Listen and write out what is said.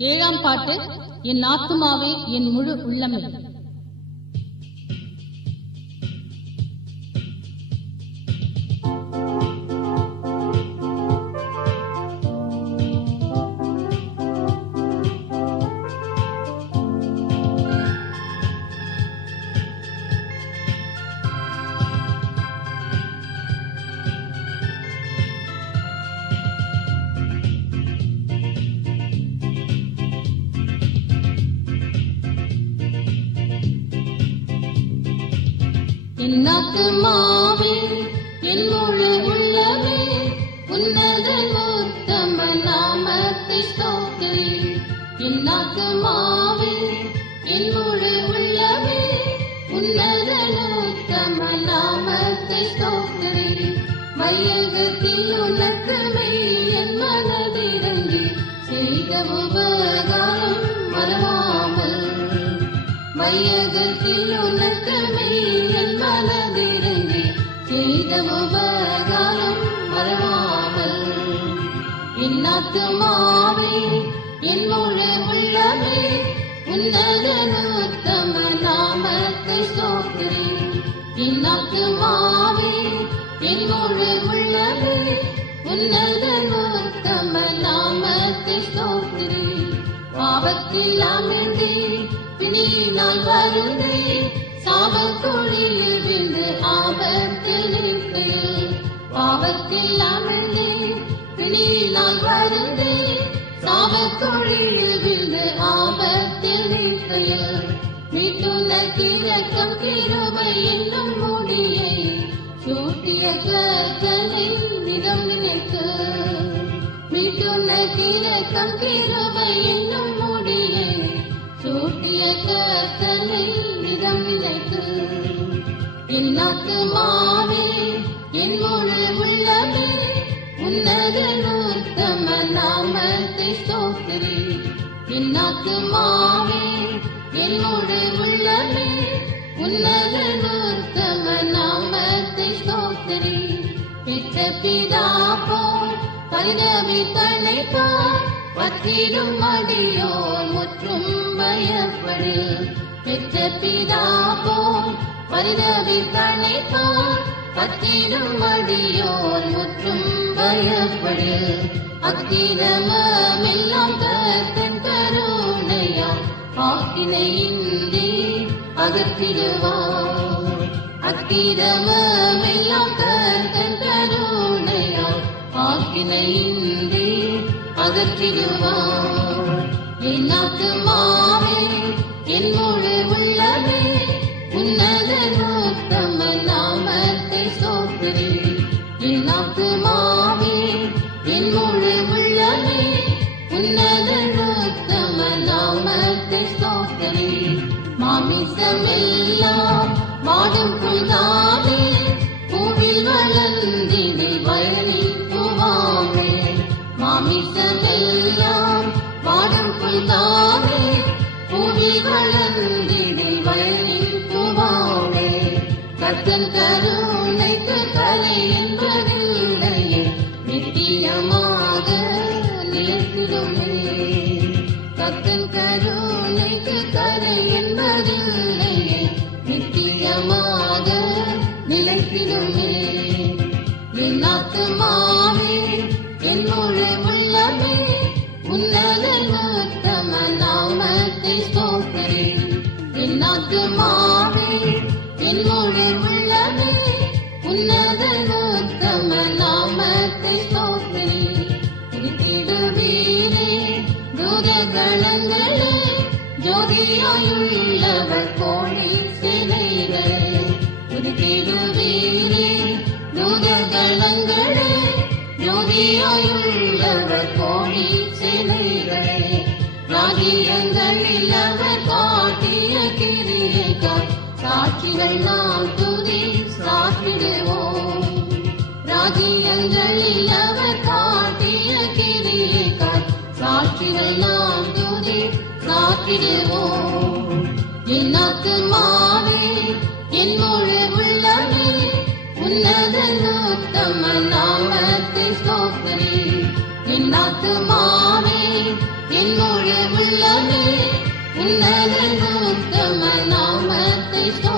ஏழாம் பாட்டு என் ஆத்துமாவே என் முழு உள்ளமே என் ஆத்துமாவே என் முழு உன்னத உத்தம நாமத்தை ஸ்தோத்திரி. என் ஆத்துமாவே என் முழு உன்னத உத்தம நாமத்தை ஸ்தோத்திரி. மையகத்தில் உனக்கு என் மனதிறங்கி செய்த உபகாரம் மறவாமல். மையகத்தில் உனக்கு இன்னாத்துமாவே என் முழு உள்ளமே உன்னத உத்தம நாமத்தை சோக்கிறே இன்னாத்துமாவே என் முழு உள்ளமே உன்னத உத்தம நாமத்தை சோக்கிறே பாவத்தில் அமிழ்ந்தே பிணி வருந்தே சாபக்குழியில் விழுந்து ஆபத்தில் நிற்கையில் பாவத்தில் அமிழ்ந்தே பிணி நான் வருந்தே சாபக்குழியில் விழுந்து ஆபத்தில் நிற்கையில் மீட்டுள்ள கிழக்கம் கிருபை என்னும் முடியை சூட்டிய கத்தனின் நிதம் நினைத்து. மீட்டுள்ள கிழக்கம் கிருபை என்னும் முடியை சூட்டிய கத்தனை நிதம் நினைத்து. என் ஆத்துமாவே என் முழு உள்ளமே உன்னத நாமத்தை ஸ்தோத்திரி என் ஆத்துமாவே உள்ளமே. உன்னத நாமத்தை ஸ்தோத்திரி. பெற்ற பிதா போல் பரிதவி தன்னை போல் பற்றிடும் முற்றும் பயப்படு. பெற்ற பிதா போல் போல் பற்றிடும் முற்றும் பயப்படு அத்திரமெல்லாம் கத்தன் கருணையா ஆக்கினையின்றி அகற்றிடுவார் அத்திரமெல்லாம் கத்தன் கருணையா ஆக்கினையின்றி அகற்றிடுவார் என் ஆத்துமாவே என் முழு உள்ளமே உன்னத நாமத்தை சோத்திரி மாமிசமெல்லாம் மாடும் புல்தாவே பூவில் வளர்ந்தினை வயலில் பூவாமே மாமிசமெல்லாம் வாடும் புல்தாவே பூவில் வளர்ந்தினை வயலில் பூவாமே கத்தன் கருணைக்கு கலை என்பது நிலைத்திடுமே கத்தன் கருணைக்கு கரை என்பதில்லையே நித்தியமாக நிலைத்திடுமே என் ஆத்துமாவே என் உள்ளமே உன்னத உத்தம நாமத்தை ஸ்தோத்திரி என் ஆத்துமாவே என் உள்ளமே உன்னத உத்தம நாமத்தை ஜோதியாயுள்ளவர் கோழி சிலைகளே இருத்திடுவீரே தூரதளங்களே ஜோதியாயுள்ளவர் கோழி சிலைகளே ராஜ்யங்களில் அவர் காட்டிய கிரியைக்காய் சாட்சிகள் நாம் துதி சாற்றிடுவோம் ராஜ்யங்களில் காட்டிய கிரியைக்காய் சாட்சிகள் நாம் துதி சாற்றிடுவோம் என் ஆத்துமாவே என் முழு உள்ளமே உன்னத உத்தம நாமத்தை சோக்கரே என் ஆத்துமாவே என் முழு உள்ளமே உன்னத உத்தம நாமத்தை சோ